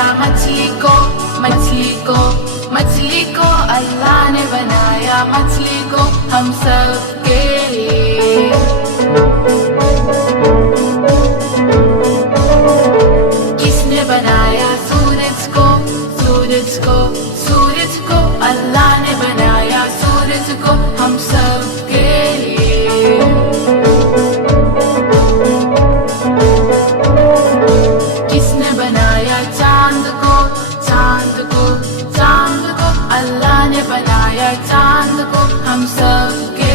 बनाया मछली को, मछली को, मछली को अल्लाह ने बनाया मछली को हम सब के लिए। किसने बनाया सूरज को, सूरज को, सूरज को अल्लाह ने बनाया सूरज को हम सब के लिए। किसने बनाया चांद को, चांद को, चांद को अल्लाह ने बनाया चांद को हम सब के